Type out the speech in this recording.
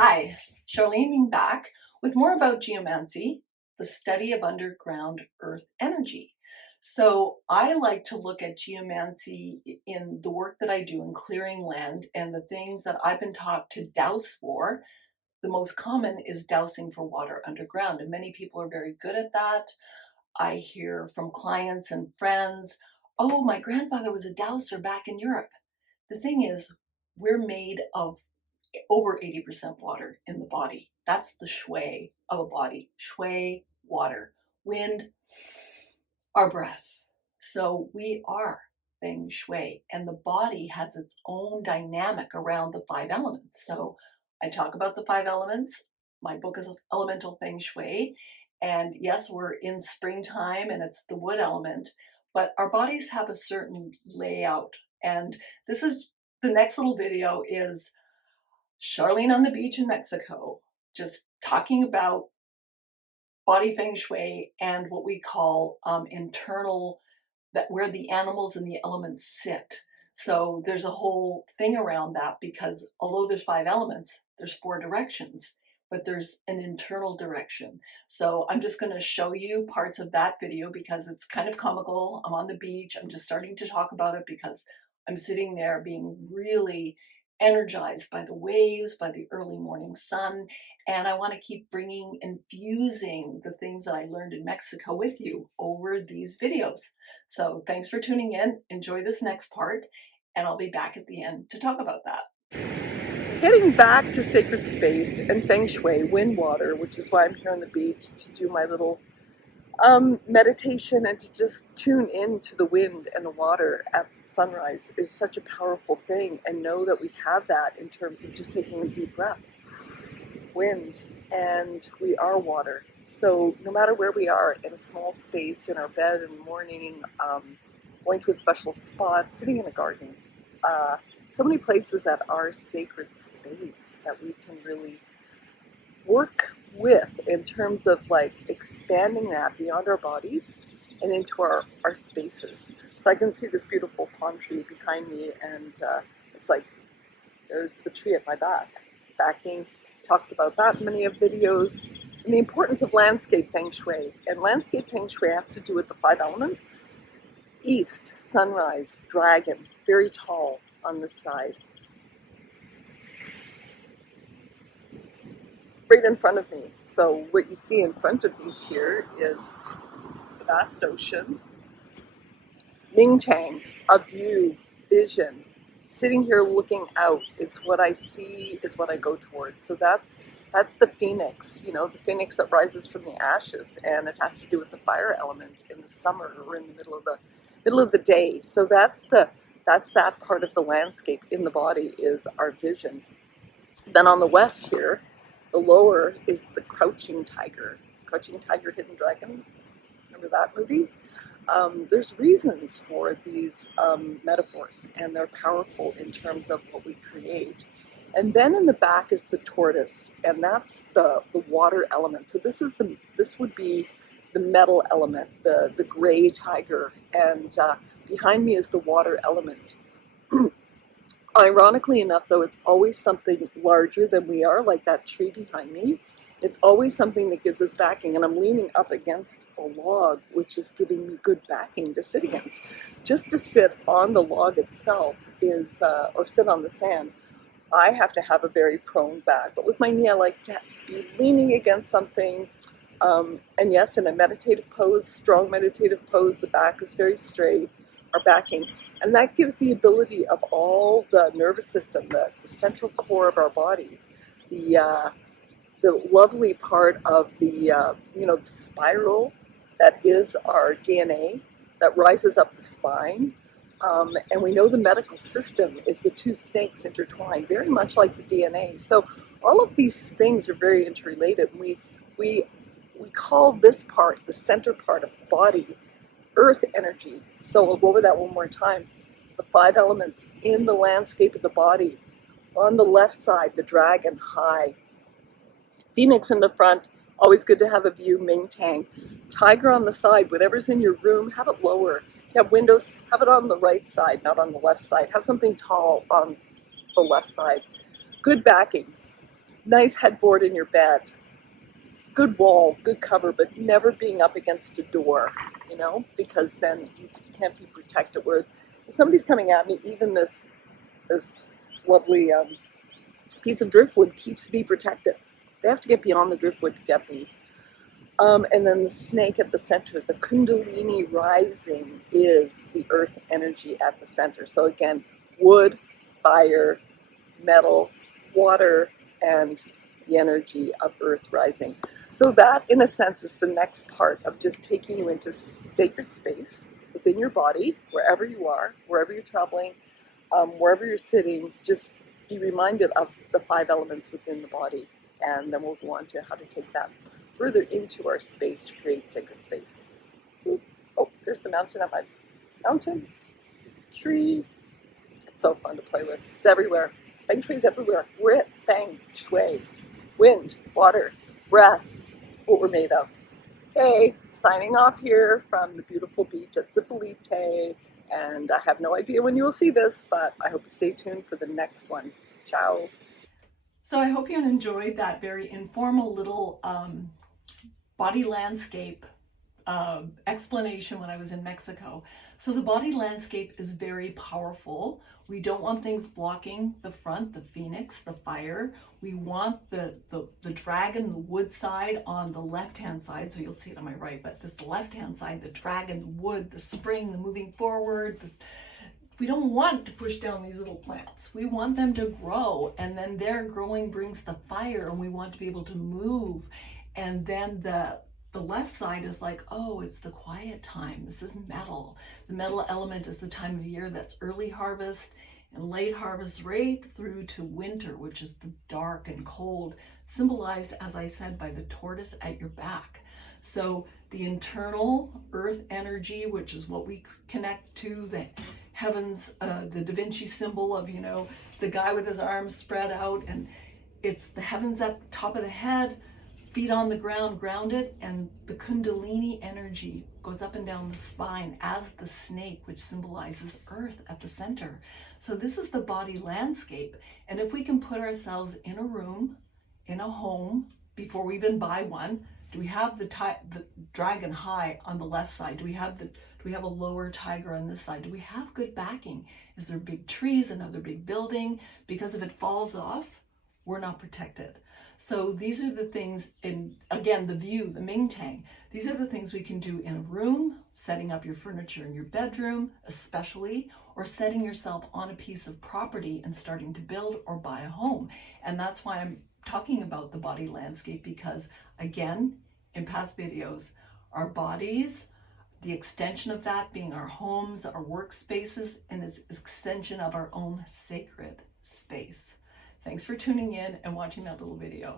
Hi, Charlene back with more about geomancy, the study of underground earth energy. So I like to look at geomancy in the work that I do in clearing land and the things that I've been taught to dowse for. The most common is dowsing for water underground, and many people are very good at that. I hear from clients and friends, oh, my grandfather was a dowser back in Europe. The thing is, we're made of over 80% water in the body. That's the shui of a body. Shui, water, wind, our breath. So we are feng shui, and the body has its own dynamic around the five elements. So I talk about the five elements. My book is Elemental Feng Shui. And yes, we're in springtime and it's the wood element, but our bodies have a certain layout. And this is the next little video is Charlene on the beach in Mexico, just talking about body feng shui and what we call internal, that where the animals and the elements sit. So there's a whole thing around that because although there's five elements, there's four directions, but there's an internal direction. So I'm just going to show you parts of that video because it's kind of comical. I'm on the beach. I'm just starting to talk about it because I'm sitting there being really energized by the waves, by the early morning sun, and I want to keep infusing the things that I learned in Mexico with you over these videos. So thanks for tuning in. Enjoy this next part, and I'll be back at the end to talk about that. Getting back to sacred space and feng shui, wind water, which is why I'm here on the beach to do my little meditation and to just tune in to the wind and the water at sunrise is such a powerful thing, and know that we have that in terms of just taking a deep breath. Wind, and we are water. So no matter where we are, in a small space, in our bed in the morning, going to a special spot, sitting in a garden, so many places that are sacred space that we can really work with in terms of like expanding that beyond our bodies and into our spaces. So I can see this beautiful palm tree behind me, and it's like there's the tree at my backing. Talked about that in many of videos, and the importance of landscape feng shui. And landscape feng shui has to do with the five elements. East, sunrise, dragon, very tall on this side. Right in front of me. So what you see in front of me here is the vast ocean. Ming Tang, a view, vision. Sitting here looking out, it's what I see is what I go towards. So that's the phoenix, the phoenix that rises from the ashes, and it has to do with the fire element in the summer or in the middle of the day. So that's that part of the landscape in the body is our vision. Then on the west here, the lower is the crouching tiger, hidden dragon. Remember that movie? There's reasons for these metaphors, and they're powerful in terms of what we create. And then in the back is the tortoise, and that's the water element. So this would be the metal element, the gray tiger, and behind me is the water element. Ironically enough, though, it's always something larger than we are, like that tree behind me. It's always something that gives us backing, and I'm leaning up against a log, which is giving me good backing to sit against. Just to sit on the log itself is, or sit on the sand, I have to have a very prone back. But with my knee, I like to be leaning against something. And yes, in a meditative pose, strong meditative pose, the back is very straight, our backing. And that gives the ability of all the nervous system, the central core of our body, the lovely part of the the spiral that is our DNA that rises up the spine. And we know the medical system is the two snakes intertwined, very much like the DNA. So all of these things are very interrelated. We call this part, the center part of the body, earth energy. So we'll go over that one more time. The five elements in the landscape of the body. On the left side, the dragon high. Phoenix in the front, always good to have a view, Ming Tang. Tiger on the side, whatever's in your room, have it lower. If you have windows, have it on the right side, not on the left side. Have something tall on the left side. Good backing. nice headboard in your bed, good wall, good cover, but never being up against a door, because then you can't be protected. Whereas if somebody's coming at me, even this lovely piece of driftwood keeps me protected. They have to get beyond the driftwood to get me. And then the snake at the center, the kundalini rising is the earth energy at the center. So again, wood, fire, metal, water, and the energy of earth rising. So that, in a sense, is the next part of just taking you into sacred space within your body, wherever you are, wherever you're traveling, wherever you're sitting. Just be reminded of the 5 elements within the body, and then we'll go on to how to take that further into our space to create sacred space. Oh, there's the mountain at my mountain tree. It's so fun to play with. It's everywhere. Feng Shui's everywhere. We're it. Feng Shui. Wind, water, breath, what we're made of. Okay, signing off here from the beautiful beach at Zipolite. And I have no idea when you will see this, but I hope you stay tuned for the next one. Ciao. So I hope you enjoyed that very informal little body landscape explanation when I was in Mexico. So the body landscape is very powerful. We don't want things blocking the front, the phoenix, the fire. We want the dragon, the wood side on the left-hand side. So you'll see it on my right, but this the left-hand side, the dragon, the wood, the spring, the moving forward. We don't want to push down these little plants. We want them to grow, and then their growing brings the fire, and we want to be able to move. And then the left side is like, oh, it's the quiet time. This is metal. The metal element is the time of year that's early harvest and late harvest, right through to winter, which is the dark and cold, symbolized, as I said, by the tortoise at your back. So the internal earth energy, which is what we connect to, the heavens, the Da Vinci symbol of, the guy with his arms spread out, and it's the heavens at the top of the head, feet on the ground, grounded, and the kundalini energy goes up and down the spine as the snake, which symbolizes earth at the center. So this is the body landscape. And if we can put ourselves in a room, in a home, before we even buy one, do we have the dragon high on the left side? Do we have a lower tiger on this side? Do we have good backing? Is there big trees, another big building? Because if it falls off, we're not protected. So these are the things, and again, the view, the Ming Tang, these are the things we can do in a room, setting up your furniture in your bedroom, especially, or setting yourself on a piece of property and starting to build or buy a home. And that's why I'm talking about the body landscape, because again, in past videos, our bodies, the extension of that being our homes, our workspaces, and its extension of our own sacred space. Thanks for tuning in and watching that little video.